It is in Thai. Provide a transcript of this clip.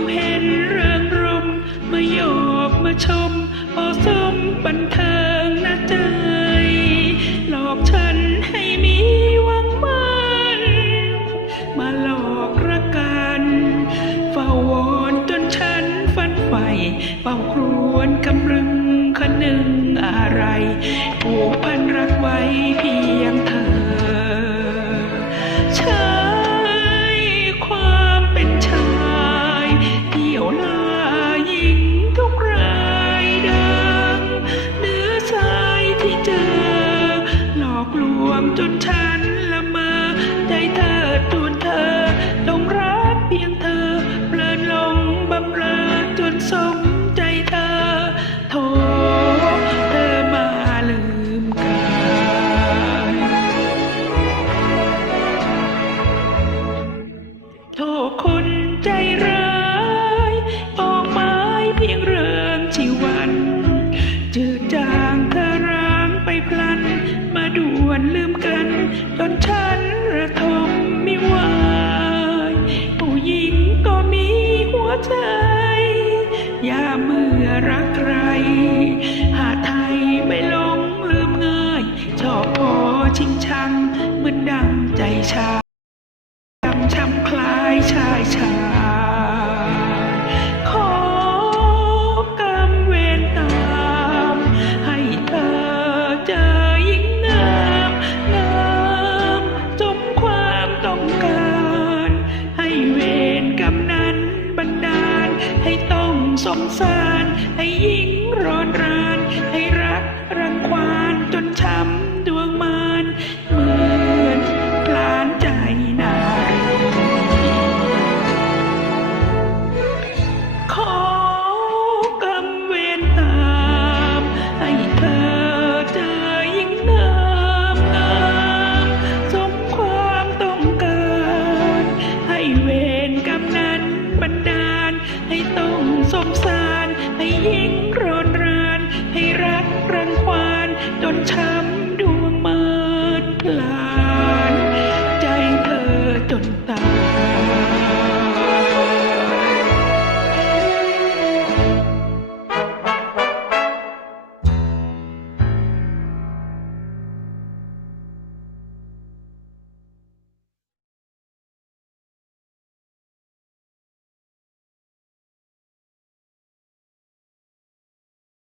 าเห็นเรื่องรมมาหยอกมาชมโอสมบันเทิงนะใจหลอกฉันให้มีหวังมันมาหลอกรักกันเฝ้าวอนจนฉันฟันไฟเฝ้าครวนกำลึงคนึงอะไรผูกพันรักไว้เพียงเธอ กลวงจนฉันละเมอใจเธอทูนเธอต้องรักเพียงเธอเพลินหลงบำเรอจนสมใจเธอโทเธอมาลืมกันโทษคนใจร้ายออกไม้เพียงเรื่องชีวันจืดจางเธอร้างไปพลัน ด่วนลืมกัน จนฉันระทมไม่ไหวผู้หญิงก็มีหัวใจ อย่าเมื่อรักใคร หาไทยไม่หลงลืมง่าย ชอบพอชิงชังเหมือนดังใจชายจำช้ำคล้ายชายชา งสารให้ยิ่งร้อนรานให้รักรังควานจนช้ำดวงมานเหมือนพลานใจนารีขอกรรมเวรตามให้เธอเจอยิ่งงามงามสมความต้องการให้เวรกรรมนั้นบันดาลให้ต้อง